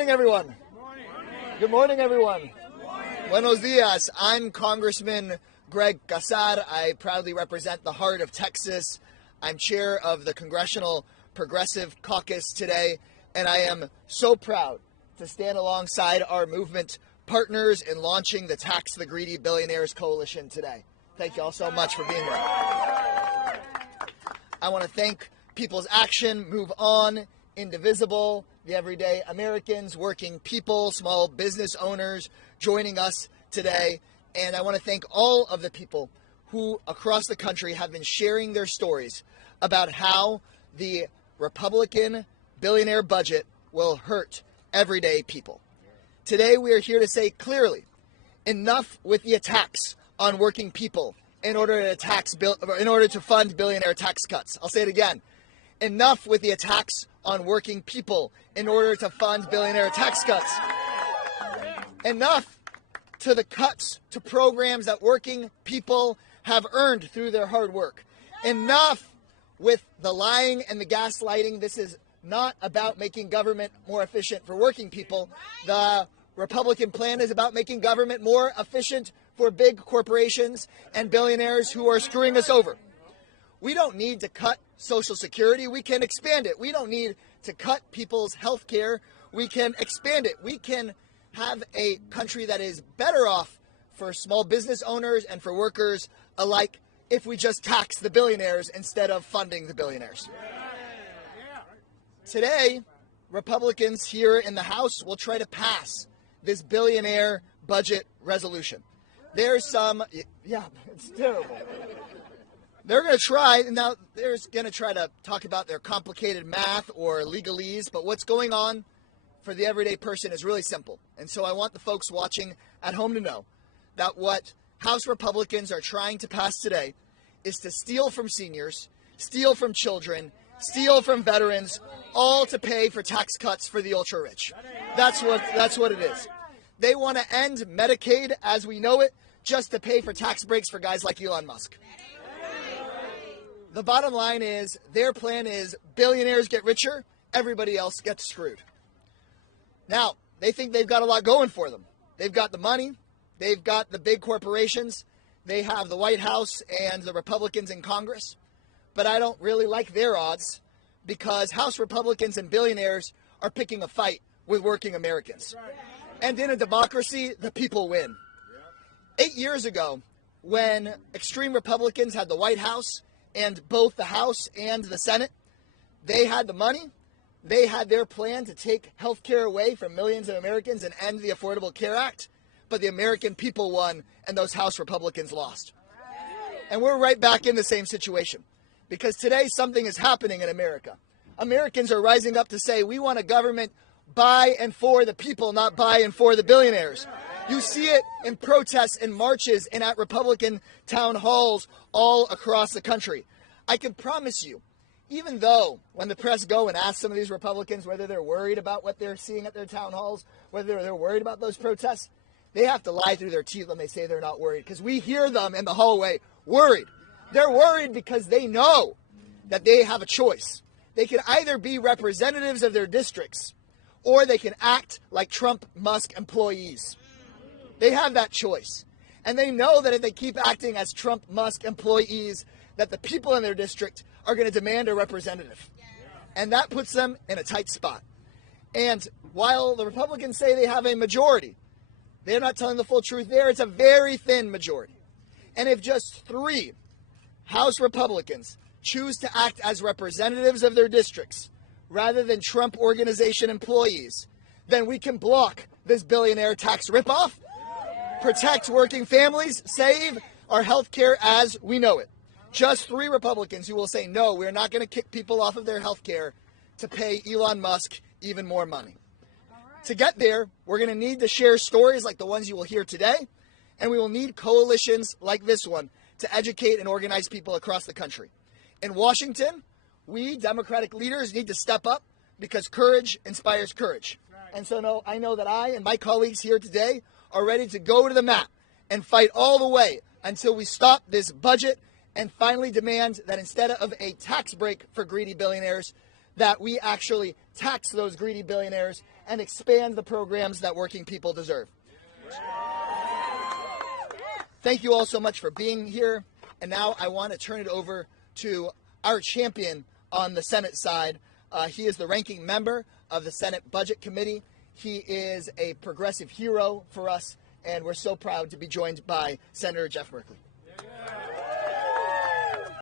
morning, everyone. Good morning, everyone. Buenos dias. I'm Congressman Greg Casar. I proudly represent the heart of Texas. I'm chair of the Congressional Progressive Caucus today, and I am so proud to stand alongside our movement partners in launching the Tax the Greedy Billionaires Coalition today. Thank you all so much for being here. I want to thank People's Action, Move On, Indivisible, the Everyday Americans, working people, small business owners joining us today. And I want to thank all of the people who across the country have been sharing their stories about how the Republican billionaire budget will hurt everyday people. Today we are here to say clearly, enough with the attacks on working people in order to fund billionaire tax cuts. I'll say it again. Enough with the attacks on working people in order to fund billionaire tax cuts. Enough to the cuts to programs that working people have earned through their hard work. Enough with the lying and the gaslighting. This is not about making government more efficient for working people. The Republican plan is about making government more efficient for big corporations and billionaires who are screwing us over. We don't need to cut Social Security. We can expand it. We don't need to cut people's health care. We can expand it. We can have a country that is better off for small business owners and for workers alike if we just tax the billionaires instead of funding the billionaires. Today, Republicans here in the House will try to pass this billionaire budget resolution. There's some, it's terrible. They're going to try to talk about their complicated math or legalese, but what's going on for the everyday person is really simple. And so I want the folks watching at home to know that what House Republicans are trying to pass today is to steal from seniors, steal from children, steal from veterans, all to pay for tax cuts for the ultra-rich. That's what it is. They want to end Medicaid as we know it just to pay for tax breaks for guys like Elon Musk. The bottom line is their plan is billionaires get richer, everybody else gets screwed. Now, they think they've got a lot going for them. They've got the money. They've got the big corporations. They have the White House and the Republicans in Congress. But I don't really like their odds because House Republicans and billionaires are picking a fight with working Americans. And in a democracy, the people win. 8 years ago, when extreme Republicans had the White House and both the House and the Senate, they had the money. They had their plan to take health care away from millions of Americans and end the Affordable Care Act. But the American people won and those House Republicans lost. And we're right back in the same situation. Because today something is happening in America. Americans are rising up to say we want a government by and for the people, not by and for the billionaires. You see it in protests and marches and at Republican town halls all across the country. I can promise you, even though when the press go and ask some of these Republicans whether they're worried about what they're seeing at their town halls, whether they're worried about those protests, they have to lie through their teeth when they say they're not worried because we hear them in the hallway worried. They're worried because they know that they have a choice. They can either be representatives of their districts or they can act like Trump Musk employees. They have that choice. And they know that if they keep acting as Trump Musk employees, that the people in their district are going to demand a representative. And that puts them in a tight spot. And while the Republicans say they have a majority, they're not telling the full truth there. It's a very thin majority. And if just 3 House Republicans choose to act as representatives of their districts rather than Trump organization employees, then we can block this billionaire tax ripoff, protect working families, save our health care as we know it. Just 3 Republicans who will say, no, we're not going to kick people off of their health care to pay Elon Musk even more money. To get there, we're going to need to share stories like the ones you will hear today, and we will need coalitions like this one to educate and organize people across the country. In Washington, we Democratic leaders need to step up because courage inspires courage. And so I know that I and my colleagues here today are ready to go to the mat and fight all the way until we stop this budget and finally demand that instead of a tax break for greedy billionaires, that we actually tax those greedy billionaires and expand the programs that working people deserve. Thank you all so much for being here. And now I want to turn it over to our champion on the Senate side. He is the ranking member of the Senate Budget Committee. He is a progressive hero for us, and we're so proud to be joined by Senator Jeff Merkley.